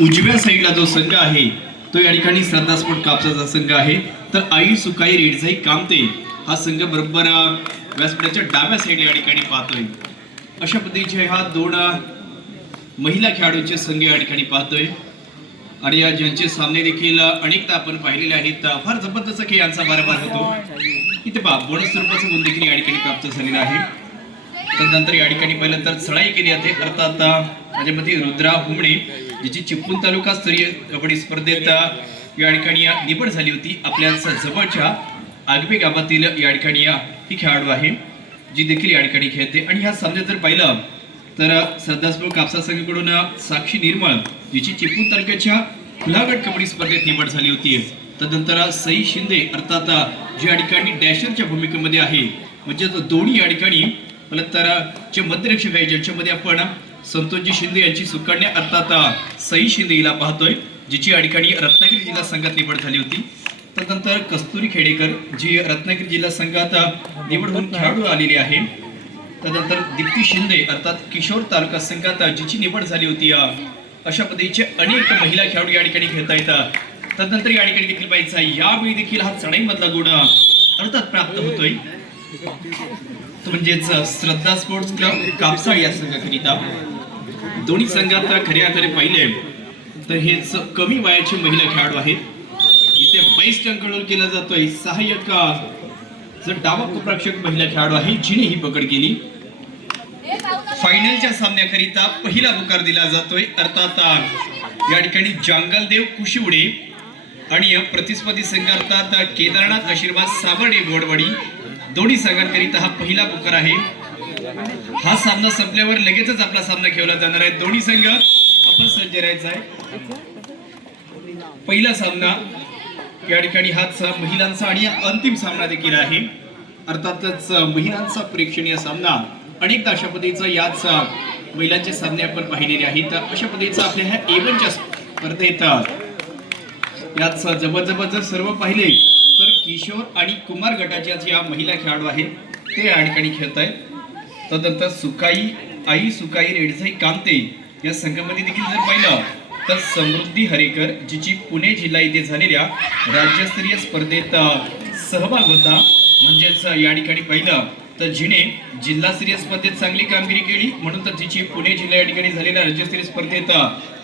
उजव्या साईडला जो संघ आहे तो या ठिकाणी श्रद्धा स्पोर्ट कापसाचा संघ आहे, तर आई सुकाई रेडझाई कामते हा संघ बरोबर व्यासपीठाच्या डाव्या साईडला या ठिकाणी पाहतोय। अशा पद्धतीचे हा दोन महिला खेळाडूंचे संघ या ठिकाणी पाहतोय आणि या ज्यांचे सामने देखील अनेकदा आपण पाहिलेले आहेत। फार जबरदस्त खेळ यांचा बारबार होतो। इथे पहा बोनस स्वरूपाचं गुण देखील या ठिकाणी प्राप्त झालेला आहे। तदनंतर या ठिकाणी पहिल्यांदा चढाई केली जाते, अर्थात माझ्यामध्ये रुद्रा हुमणे जिची चिपळूण तालुका स्तरीय कबड्डी स्पर्धेत या ठिकाणी निवड झाली होती। आपल्या जवळच्या आगवे गावातील या ठिकाणी ही खेळाडू आहे जी देखील या ठिकाणी खेळते। आणि ह्या सामन्यात जर पाहिलं तर श्रद्धा स्पोर्ट कापसा संघाकडून साक्षी निर्मळ जिची चिपळूण तालुक्याच्या खुला गट कबड्डी स्पर्धेत निवड झाली होती। तदनंतर सई शिंदे अर्थात जी या ठिकाणी डॅशरच्या भूमिकेमध्ये आहे, म्हणजे दोन्ही या ठिकाणी तर जे मध्यरक्षक आहे ज्यांच्यामध्ये आपण संतोषजी शिंदे यांची सुकन्या अर्थात सई शिंदे हिला पाहतोय जिची या ठिकाणी रत्नागिरी जिल्हा संघात निवड झाली होती। तदनंतर कस्तुरी खेडेकर जी रत्नागिरी जिल्हा संघात निवड होऊन खेळाडू आलेली आहे। तदनंतर दीप्ती शिंदे अर्थात किशोर तालुका संघात जिची निवड झाली होती। अशा पद्धतीचे अनेक महिला खेळाडू या ठिकाणी खेळता येतात। तदनंतर या ठिकाणी देखील पाहिजे यावेळी देखील हा चढाईमधला गुण अर्थात प्राप्त होतोय, तो म्हणजेच श्रद्धा स्पोर्ट्स क्लब कापसा या संघाकरिता दोन्ही संघात खऱ्या अर्थाने पाहिले तर हेच कमी वयाचे महिला खेळाडू आहेत। इथे बेस्ट अंक केला जातोय सहाय्यक जर डावा कुपरक्षक महिला खेळाडू आहे जिने ही पकड केली। फायनलच्या सामन्याकरिता पहिला पुकार दिला जातोय, अर्थात या ठिकाणी जंगलदेव कुशिवडे आणि प्रतिस्पर्धी संघ अर्थात केदारनाथ आशीर्वाद साबर्डे गोडवाडी दोन्ही संघांकरिता हा पहिला पुकार आहे। हा सामना संपल्यावर लगेचच आपला सामना खेळला जाणार आहे। दोन्ही संघ आपण सज्ज राहायचा आहे। पहिला सामना या ठिकाणी हाच महिलांचा आणि अंतिम सामना देखील आहे, अर्थातच महिलांचा प्रेक्षणीय सामना। अनेकदा अशा पद्धतीचा याच महिलांचे सामने आपण पाहिलेले आहेत। अशा पद्धतीचा आपल्या ह्या A1च्या स्पर्धेत याच जवळजवळ जर सर्व पाहिले तर किशोर आणि कुमार गटाच्या ज्या महिला खेळाडू आहेत ते या ठिकाणी खेळत आहेत। तदनंतर सुकाई आई सुकाई रेडझाई कामते या संघामध्ये देखील जर पाहिलं तर समृद्धी हरेकर जिची पुणे जिल्हा येथे झालेल्या राज्यस्तरीय स्पर्धेत सहभाग होता, म्हणजेच या ठिकाणी पाहिलं तर जिने जिल्हास्तरीय स्पर्धेत चांगली कामगिरी केली म्हणून तर जिची पुणे जिल्हा या ठिकाणी झालेल्या राज्यस्तरीय स्पर्धेत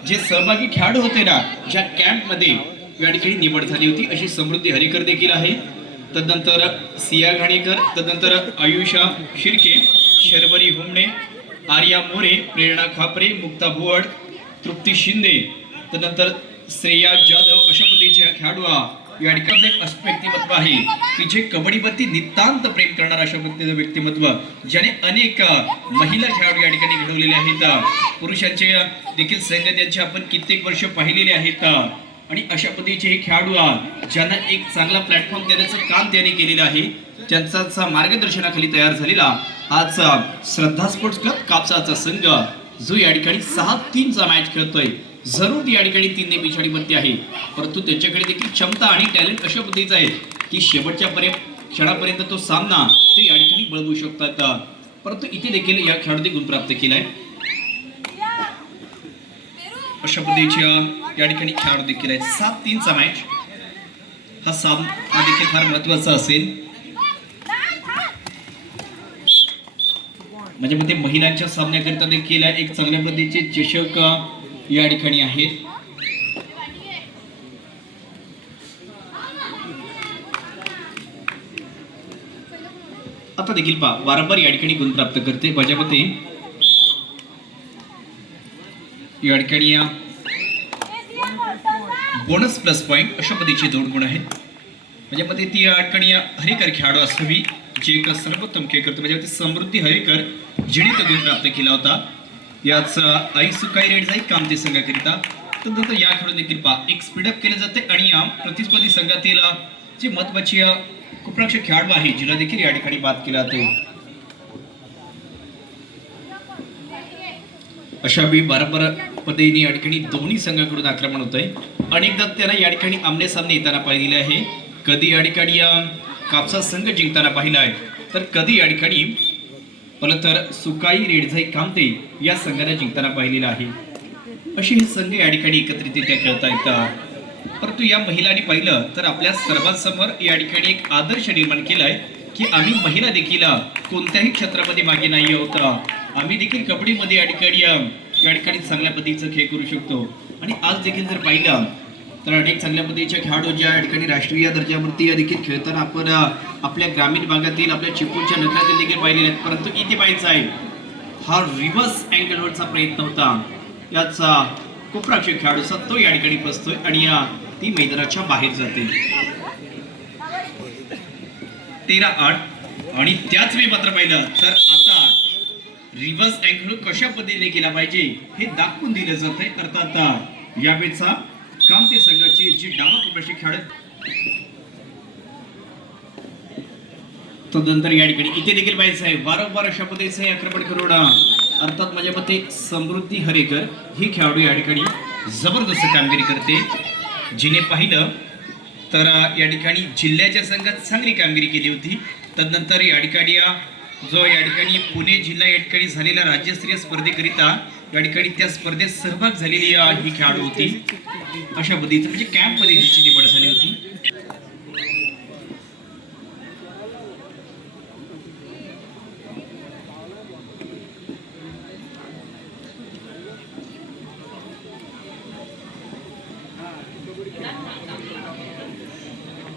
जे सहभागी खेळाडू होते ना ज्या कॅम्पमध्ये या ठिकाणी निवड झाली होती अशी समृद्धी हरेकर देखील आहे। तदनंतर सिया घाणेकर, तदनंतर आयुषा शिर्के, शर्वरी हुमणे, आर्या मोरे, प्रेरणा खापरे, मुक्ता भुवड, तृप्ती शिंदे, तदनंतर श्रेया जाधव अशा पद्धतीचे खेळाडू या ठिकाणी एक असं व्यक्तिमत्व आहे की जे कबड्डीवरती नितांत प्रेम करणार अशा पद्धतीचं व्यक्तिमत्व ज्याने अनेक महिला खेळाडू या ठिकाणी घडवलेले आहेत। पुरुषांचे देखील संघ त्यांचे आपण कित्येक वर्ष पाहिलेले आहेत आणि अशा पद्धतीचे हे खेळाडू ज्यांना एक चांगला प्लॅटफॉर्म देण्याचं काम त्यांनी केलेलं आहे, त्यांचाच मार्गदर्शनाखाली तयार झालेला आज श्रद्धा स्पोर्ट्स क्लब कापसाचा संघ जो या ठिकाणी 6-3चा मॅच खेळतोय। जरूर या ठिकाणी 3 ने पिछाडीवरती आहे, परंतु त्यांच्याकडे देखील क्षमता आणि टॅलेंट अशा पद्धतीचं आहे की शेवटच्या क्षणापर्यंत तो सामना ते या ठिकाणी बळवू शकतात। परंतु इथे देखील या खेळाडूने गुण प्राप्त केलाय। अशा पद्धतीच्या या ठिकाणी खेळाडू देखील आहेत। 7-3चा मॅच हा सामना देखील फार महत्वाचा असेल, म्हणजे मग ते महिलांच्या सामन्याकरिता देखील एक चांगल्या पद्धतीचे चषक या ठिकाणी आहेत। आता देखील पहा वारंवार या ठिकाणी गुण प्राप्त करते भाजपते या ठिकाणी बोनस प्लस पॉइंट अशा पद्धतीचे 2 गुण आहेत। म्हणजे मध्ये ती या ठिकाणी हरेकर खेळाडू असावी जे एक सर्वोत्तम खेळ करतो, म्हणजे समृद्धी हरेकर जिने तो गुण प्राप्त केला होता याच आई सुकाई रेडझाई कामते संघाकरिता। तदनंतर या खेळाडू देखील पहा एक स्पीडअप केले जाते आणि या प्रतिस्पर्धी संघातील जी महत्वाची कुपरक्षक खेळाडू आहे जिला देखील या ठिकाणी बाद केला जातो। अशा बी वारंवार पद्धतीने या ठिकाणी दोन्ही संघाकडून आक्रमण होत आहे। अनेकदा त्यांना या ठिकाणी आमने सामने येताना पाहिलेले आहे, कधी या ठिकाणी कापसा संघ जिंकताना पाहिला आहे तर कधी या ठिकाणी मला तर सुकाई रेडझाई कामते या संघाने जिंकताना पाहिलेला आहे। अशी ही संघ या ठिकाणी एकत्रितरित्या खेळता येतात. परंतु या महिलांनी पाहिलं तर आपल्या सर्वांसमोर या ठिकाणी एक आदर्श निर्माण केलाय की आम्ही महिला देखील कोणत्याही क्षेत्रामध्ये मागे नाही आहोत. आम्ही देखील कबड्डीमध्ये या ठिकाणी चांगल्या पद्धतीचं खेळ करू शकतो. आणि आज देखील जर पाहिलं तर अनेक चांगल्या पद्धतीच्या खेळाडू ज्या ठिकाणी राष्ट्रीय दर्जावरती देखील खेळताना आपण आपल्या ग्रामीण भागातील आपल्या चिपळूणच्या नगरातील देखील पाहिलेले आहेत. परंतु इथे पाहायचं आहे हा रिव्हर्स अँगलवरचा प्रयत्न होता. याचा कोपराक्षक खेळाडूचा तो या ठिकाणी बसतोय आणि ती मैदानाच्या बाहेर जाते. 13-8 आणि त्याच वेळी मात्र पाहिलं तर आता रिव्हर्स अँगल कशा पद्धतीने केला पाहिजे हे दाखवून दिलं जातंय. अर्थात यावेळेचा कामते संघाची जी डावा कोपराक्षक खेळाडू तदनंतर या ठिकाणी इथे देखील पाहिजे आहे वारंवार अशा पद्धतीचे आक्रमण करून अर्थात माझ्या मते समृद्धी हरेकर ही खेळाडू या ठिकाणी जबरदस्त कामगिरी करते. जिने पाहिलं तर या ठिकाणी जिल्ह्याच्या संघात चांगली कामगिरी केली होती. तदनंतर या ठिकाणी पुणे जिल्हा या ठिकाणी झालेल्या राज्यस्तरीय स्पर्धेकरिता या ठिकाणी त्या स्पर्धेत सहभाग झालेली ही खेळाडू होती. अशा पद्धतीचं म्हणजे कॅम्प मध्ये जिची निवड झाली होती.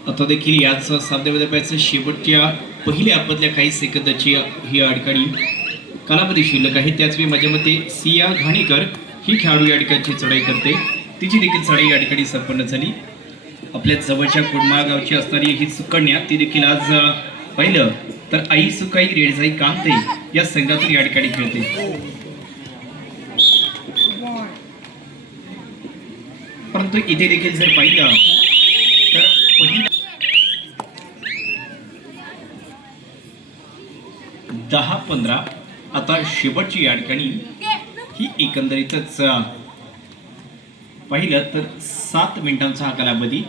आता देखील याच सामन्यामध्ये पाहायचं शेवटच्या पहिल्या आपल्या काही सेकंदाची ही अडकणी कालावधी शिल्लक आहे. त्याचवेळी माझ्या मते सिया घाणेकर ही खेळाडू या ठिकाणची चढाई करते. तिची देखील चढाई या ठिकाणी संपन्न झाली. आपल्या जवळच्या कुडमा गावची असणारी ही सुकन्या ती देखील आज पाहिलं तर आई सुकाई रेडजाई कामते या संघातून या ठिकाणी खेळते. परंतु इथे देखील जर पाहिलं तर पहिल्या 10-15 आता शेवटची या ठिकाणी ही एकंदरीतच पाहिलं तर 7 मिनिटांचा हा कालावधी.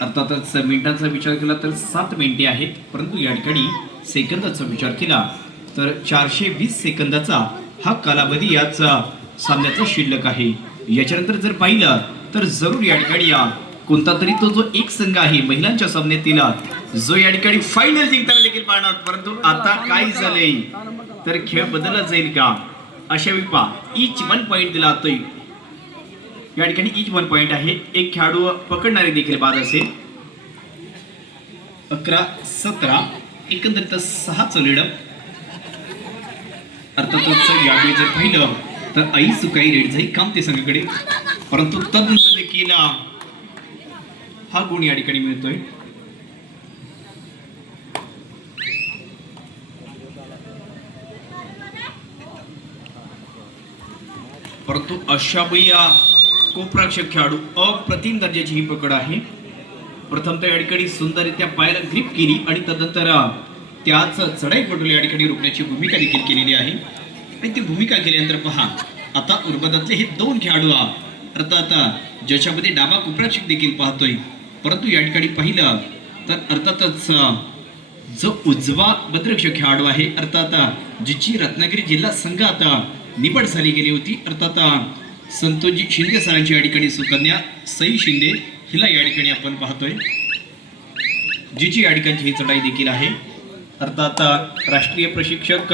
अर्थातच मिनिटांचा विचार केला तर 7 मिनिटे आहेत. परंतु या ठिकाणी सेकंदाचा विचार केला तर 420 सेकंदाचा हा कालावधी याच सामन्याचा शिल्लक आहे. याच्यानंतर जर पाहिलं तर जरूर या ठिकाणी कोणता तरी तो जो एक संघ आहे महिलांच्या सामन्यातील जो या ठिकाणी फायनल जिंकताना देखील पाहणार. परंतु आता काय झालंय तर खेळ बदलला जाईल का अशा विपा इच 1 पॉइंट दिला जातोय. या ठिकाणी इच 1 पॉइंट आहे. एक खेळाडू पकडणारे देखील बाद असेल. 11-17 एकंदरीत 6चं लीड. अर्थातच यावेळी जर पाहिलं तर आई सुकाई रेडजाई कामते संघाकडे. परंतु तदनंतर देखील हा गुण या ठिकाणी मिळतोय. परंतु अशा कोपराक्षक खेळाडू अप्रतिम दर्जाची ही पकड आहे. प्रथमतः या ठिकाणी सुंदररित्या पायाला ग्रिप केली आणि तदनंतर त्याच चढाई पटोल या ठिकाणी रोखण्याची भूमिका देखील केलेली आहे. आणि ती भूमिका केल्यानंतर पहा आता उर्बदातले हे 2 खेळाडू अर्थात ज्याच्यामध्ये डावा कोपराक्षक देखील पाहतोय. परंतु या ठिकाणी पाहिलं तर अर्थातच जो उजवा बद्रक्षक खेळाडू आहे अर्थात जिची रत्नागिरी जिल्हा संघ आता निवड झाली गेली होती. अर्थात संतोषजी शिंदे सरांची या ठिकाणी सुकन्या सई शिंदे हिला या ठिकाणी आपण पाहतोय जिची या ठिकाणची ही चढाई देखील आहे. अर्थात राष्ट्रीय प्रशिक्षक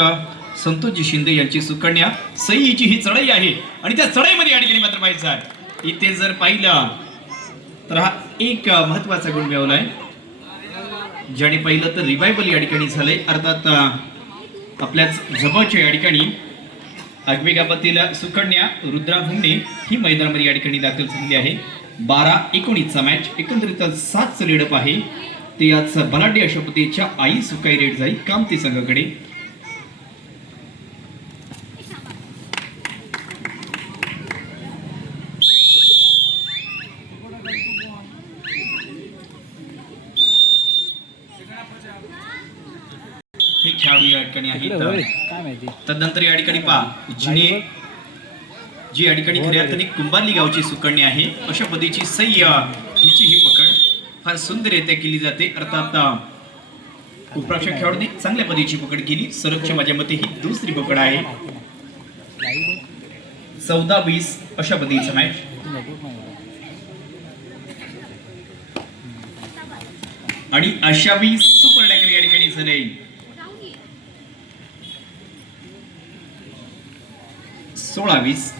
संतोषजी शिंदे यांची सुकन्या सई हिची ही चढाई आहे. आणि त्या चढाईमध्ये या ठिकाणी मात्र पाहिजे आहे इथे जर पाहिलं तर हा एक महत्वाचा गुण मिळवलाय. ज्याने पाहिलं तर रिवायवल या ठिकाणी झालंय. अर्थात आपल्याच जवळच्या या ठिकाणी आगवे गावातील सुकन्या रुद्रा हुंडे ही मैदानामध्ये या ठिकाणी दाखल झालेली आहे. 12-19चा मॅच एकंदरीत 7चं लीडअप आहे. ते याच बलाढ्य अशा पद्धतीच्या आई सुकाई रेडजाई कामते संघाकडे. हे खेळाडू या ठिकाणी आहेत. तदनंतर या ठिकाणी पहा जी या ठिकाणी खऱ्या अर्थाने कुंभारली गावची सुकन्या आहे. अशा पद्धतीची सई हिची ही पकड फार सुंदररित्या केली जाते. अर्थात उपराक्षक खेळाडूने चांगल्या पद्धतीची पकड केली. सरकच्या माझ्या मते ही दुसरी पकड आहे. 14-20 अशा पद्धतीचा मॅच. आणि अशा 20 सुपर टॅकल या ठिकाणी झाले. 16-20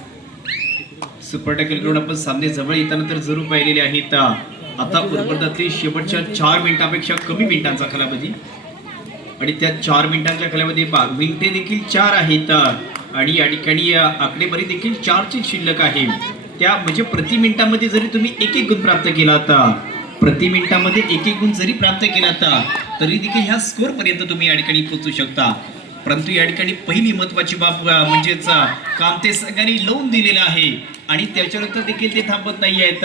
सुपर टॅकल करून आपण सामने जवळ येताना तर जरूर पाहिलेले आहेत. आता उर्वरितातले शेवटच्या 4 मिनिटांपेक्षा कमी मिनिटांचा कालावधी आणि त्या 4 मिनिटांच्या कालावधी मिनिटे देखील 4 आहेत आणि या ठिकाणी आकडेवारी देखील 4 ची शिल्लक आहे. त्या म्हणजे प्रति मिनिटामध्ये जरी तुम्ही एक गुण प्राप्त केला प्रति मिनिटामध्ये एक गुण जरी प्राप्त केला तरी देखील ह्या स्कोर पर्यंत तुम्ही या ठिकाणी पोहोचू शकता. परंतु या ठिकाणी पहिली महत्वाची बाब म्हणजेच काम ते संघाने लावून दिलेलं आहे आणि त्याच्यानंतर देखील ते थांबत नाही आहेत.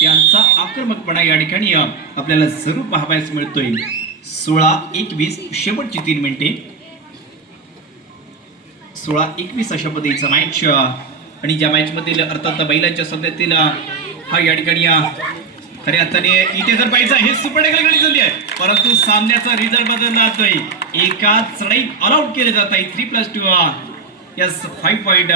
त्यांचा आक्रमकपणा या ठिकाणी आपल्याला जरूर पाहावयास मिळतोय. 16-21 शेवटची 3 मिनिटे. 16-21 अशा पद्धतीचा मॅच आणि ज्या मॅच मधील अर्थात बैलांच्या सध्यातील हा या ठिकाणी खऱ्या अर्थाने इथे जर पाहिजे हे सुपर टॅकल गाडी झाली आहे परंतु सामन्याचा रिझल्ट बदलला जातोय. एका चढाईत ऑल आउट केले जात आहे. 3+2 यस 5 पॉइंट.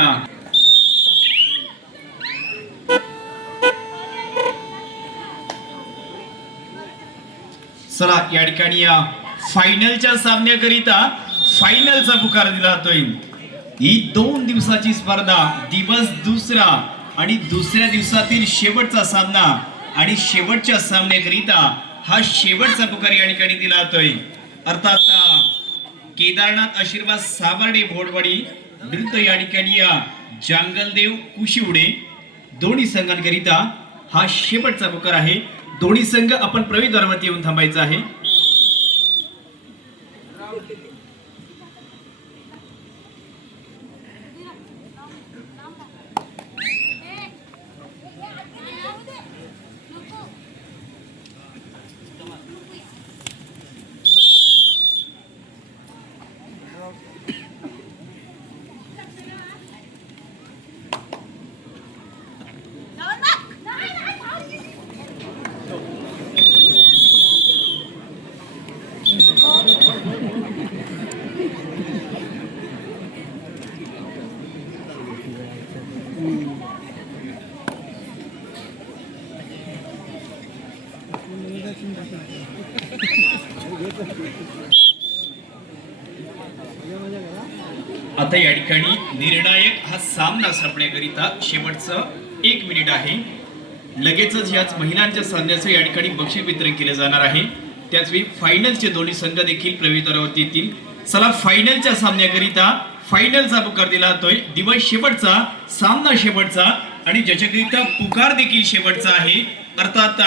चला या ठिकाणी फायनलच्या सामन्याकरिता फायनलचा पुकार दिला जातोय. ही 2 दिवसाची स्पर्धा, दिवस दुसरा आणि दुसऱ्या दिवसातील शेवटचा सामना आणि शेवटच्या सामन्याकरिता हा शेवटचा पुकार या ठिकाणी दिला जातोय. अर्थात केदारनाथ आशीर्वाद सावर्डे घोडवडी विरुद्ध या ठिकाणी जांगलदेव कुशिवडे दोन्ही संघांकरिता हा शेवटचा पुकार आहे. दोन्ही संघ आपण प्रवेशद्वारावरती येऊन थांबायचा आहे. आता या ठिकाणी निर्णायक हा सामना संपण्याकरिता शेवटचं 1 मिनिट आहे. लगेचच याच महिलांच्या सामन्याचं या ठिकाणी बक्षीस वितरण केलं जाणार आहे. त्याचवेळी फायनलचे दोन्ही संघ देखील प्रवेशद्वारावरती येतील. चला फायनलच्या सामन्याकरिता फायनलचा पुकार दिला जातोय. दिवस शेवटचा, सामना शेवटचा आणि ज्याच्याकरिता पुकार देखील शेवटचा आहे. अर्थात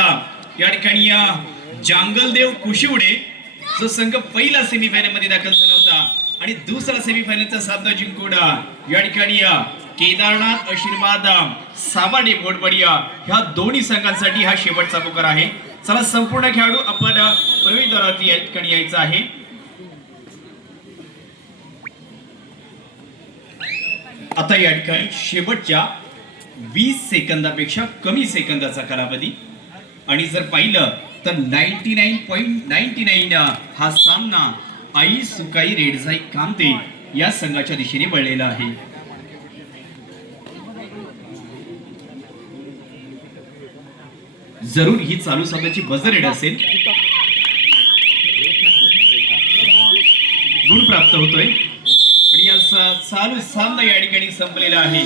या ठिकाणी जांगलदेव कुशिवडे जो संघ पहिला सेमीफायनल मध्ये दाखल झाला होता आणि दुसरा सेमीफायनलचा सामना जिंकून या ठिकाणी केदारनाथ आशीर्वाद सावर्डे घोडवडी ह्या दोन्ही संघांसाठी हा शेवटचा पुकार आहे. चला संपूर्ण खेळाडू आपण प्रवेशद्वारावरती या ठिकाणी यायचं आहे. आता या ठिकाणी शेवटच्या 20 सेकंदापेक्षा कमी सेकंदाचा कालावधी आणि जर पाहिलं तर 99.99 हा सामना आई सुकाई रेडझाई कामते या संघाच्या दिशेने वळलेला आहे. जरूर ही चालू सामन्याची बझर रेड असेल. गुण प्राप्त होतोय आणि या चालू सामना या ठिकाणी संपलेला आहे.